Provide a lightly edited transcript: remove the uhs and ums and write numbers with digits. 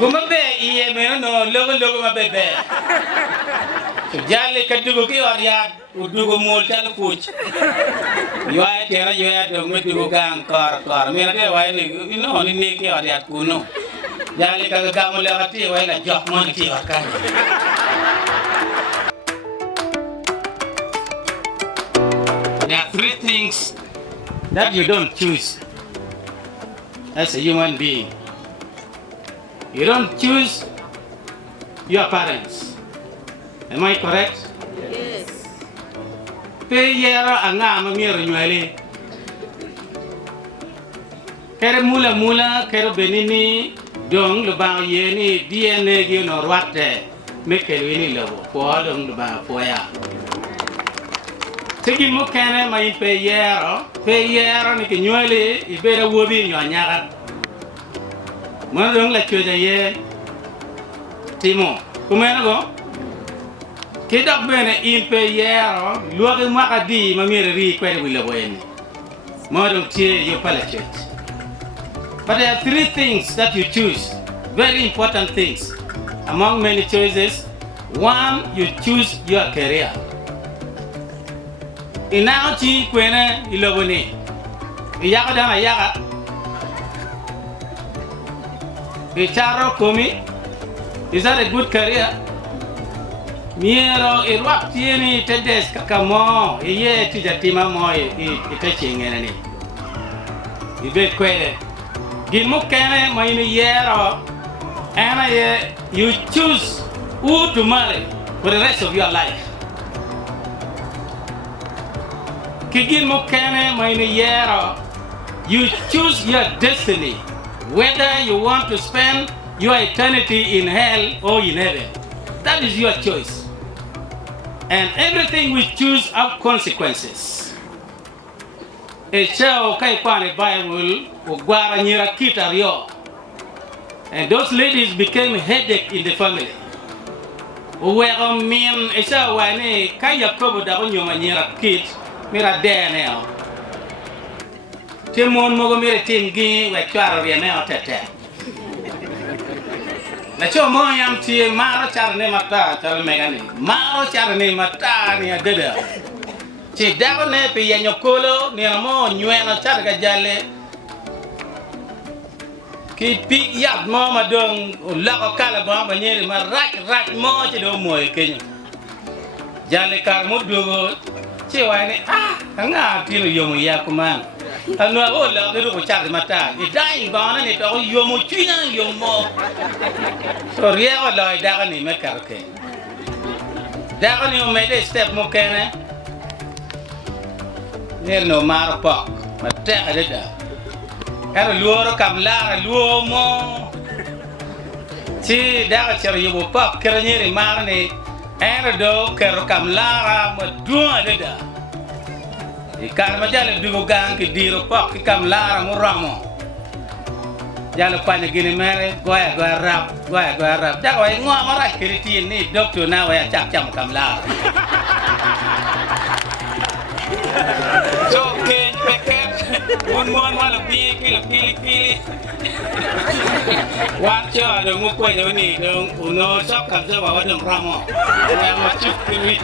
Gumabe iye me no logo mabe. Jale katugo ki waria udugo mol tal kuch. Yoa tera yoa do medugo gang kor me na wai ni no ni ki waria kuno. Jale ka gamole ati wai la jok mon ki wakan. There are three things that you don't choose as a human being. You don't choose your parents. Am I correct? Yes. Pe yera anga mamiro nywele. Kere mula kere benini dong lubang yeni DNA gi no rwate mekeli ni lobo po dong lubang poya. Tegi mo kene mai pe yera ni ke nywele ibera wobi nyanyara. Mo dong la choja ye timo kumena go Kidak bene in pe yero luoge makadi mamire ri kwere wila boyeni. Modern tie you church. But there are three things that you choose, very important things. Among many choices, one, you choose your career. Inao chi kwene iloboni. Iyaka dana yaka. Icharo komi. Is that a good career? Miero irwap tieni tedes kakamo iye tijatima mo itachingene ni ibe kwele gilmo kene mayini yero ana ye you choose who to marry for the rest of your life kigilmo kene mayini yero you choose your destiny whether you want to spend your eternity in hell or in heaven. That is your choice. And everything we choose have consequences. A show kaipane Bible ugwara nyira kitario. And those ladies became headache in the family. Uwego min a show wane kaya kobo da nyoma nyira kit mira deneo. Timon mogo mira tingi we chwara rieneo tete. Na cho mo yam tie maro charne mata chal megani maro charne mata ni adeda chi dago ne pe yanyokolo ni mo nywena char ga jale ki pi yat mo madong la ko kala ba banyere ma rak mo chi do moy kenyo jale kar mo dogo chi wani nga tino yomo yakuman anu ola ke ko char mata i dai bana ni to yomo china yomo so riego la daga ni me karke daga ni o mede step mo kene ner no mar pak mata adeda karo luoro kam lara luomo chi daga cher yomo pak kero nyeri mar ni ero do kero kam lara mo duo adeda ikar majale dugo gang ki diro pak ki kam lara mo ramo jalo panya gini mere goya rap jago ay ngo mara kiriti ni doctor na wa chak cham kam lara so ken peket mon wala pili wan cha do mo ko ni do uno sok kam sa wa do ramo ya ma chuk ni